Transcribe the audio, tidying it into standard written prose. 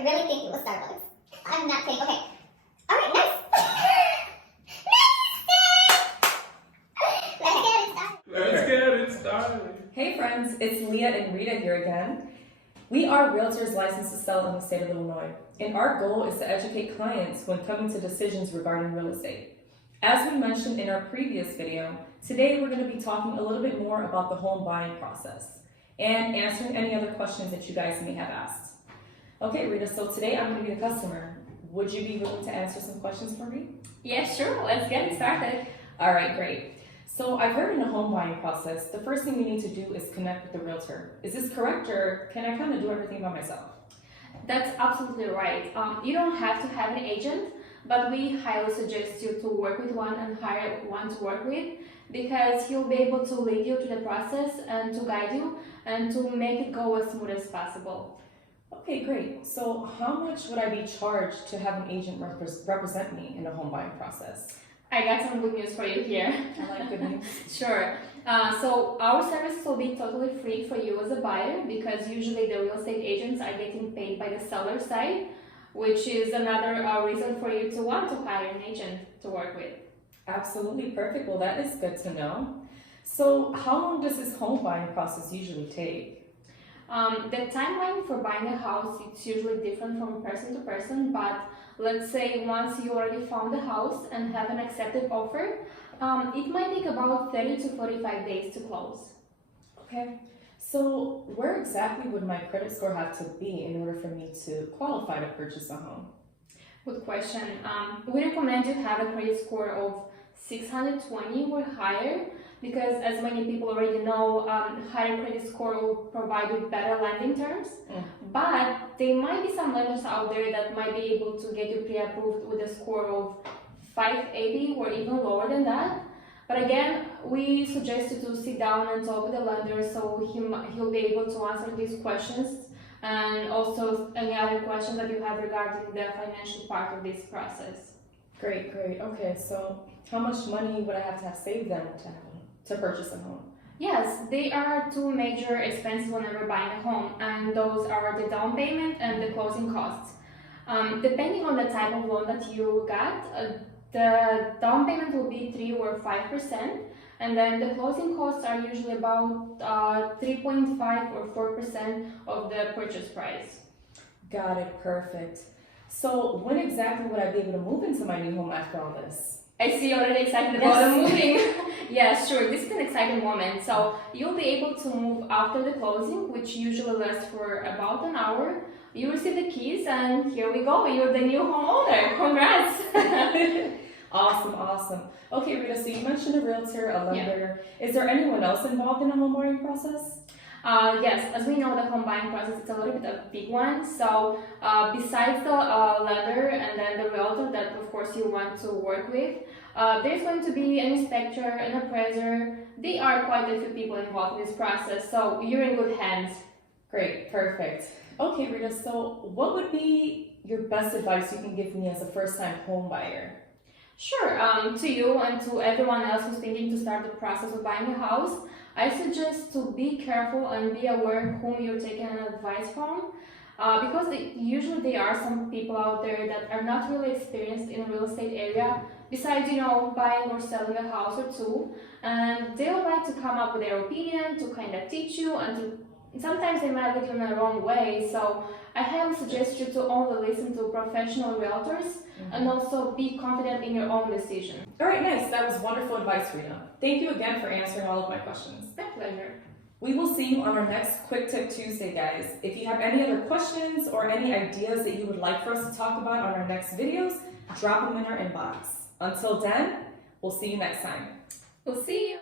I really think it was Starbucks. I'm not kidding. Okay. All right, next. Let's get it started. Hey friends, it's Lia and Rita here again. We are realtors licensed to sell in the state of Illinois, and our goal is to educate clients when coming to decisions regarding real estate. As we mentioned in our previous video, today we're going to be talking a little bit more about the home buying process and answering any other questions that you guys may have asked. Okay, Rita, so today I'm going to be the customer. Would you be willing to answer some questions for me? Yeah, sure. Let's get it started. All right, great. So I've heard in the home buying process, the first thing you need to do is connect with the realtor. Is this correct, or can I kind of do everything by myself? That's absolutely right. You don't have to have an agent, but we highly suggest you to work with one and hire one to work with, because he'll be able to lead you through the process and to guide you and to make it go as smooth as possible. Okay, great. So how much would I be charged to have an agent represent me in the home buying process? I got some good news for you here. I like good news. Sure. So our service will be totally free for you as a buyer, because usually the real estate agents are getting paid by the seller side, which is another reason for you to want to hire an agent to work with. Absolutely perfect. Well, that is good to know. So how long does this home buying process usually take? The timeline for buying a house, it's usually different from person to person, but let's say once you already found the house and have an accepted offer, it might take about 30 to 45 days to close. Okay. So where exactly would my credit score have to be in order for me to qualify to purchase a home? Good question. We recommend you have a credit score of 620 or higher, because as many people already know, higher credit score will provide you better lending terms. But there might be some lenders out there that might be able to get you pre-approved with a score of 580 or even lower than that. But again, we suggest you to sit down and talk with the lender, so he'll be able to answer these questions and also any other questions that you have regarding the financial part of this process. Great. Okay, so how much money would I have to have saved then to purchase a home? Yes, there are two major expenses whenever buying a home, and those are the down payment and the closing costs. Depending on the type of loan that you got, the down payment will be 3 or 5%, and then the closing costs are usually about 3.5 or 4% of the purchase price. Got it, perfect. So when exactly would I be able to move into my new home after all this? I see you're already excited about the moving. Yeah, sure. This is an exciting moment. So you'll be able to move after the closing, which usually lasts for about an hour. You receive the keys, and here we go. You're the new homeowner. Congrats. Awesome. Okay, Rita, so you mentioned a realtor, a lender. Yeah. Is there anyone else involved in the home buying process? Yes, as we know, the home buying process is a little bit of a big one. So besides the lender and then the realtor that of course you want to work with, there's going to be an inspector, an appraiser. There are quite a few people involved in this process, so you're in good hands. Great, perfect. Okay, Rita, so what would be your best advice you can give me as a first-time home buyer? Sure, to you and to everyone else who's thinking to start the process of buying a house, I suggest to be careful and be aware whom you're taking an advice from, because usually there are some people out there that are not really experienced in a real estate area, besides, buying or selling a house or two, and they would like to come up with their opinion to kind of teach you, and sometimes they might lead you in the wrong way. So I highly suggest you to only listen to professional realtors and also be confident in your own decision. All right, nice. That was wonderful advice, Rita. Thank you again for answering all of my questions. My pleasure. We will see you on our next Quick Tip Tuesday, guys. If you have any other questions or any ideas that you would like for us to talk about on our next videos, drop them in our inbox. Until then, we'll see you next time. We'll see you.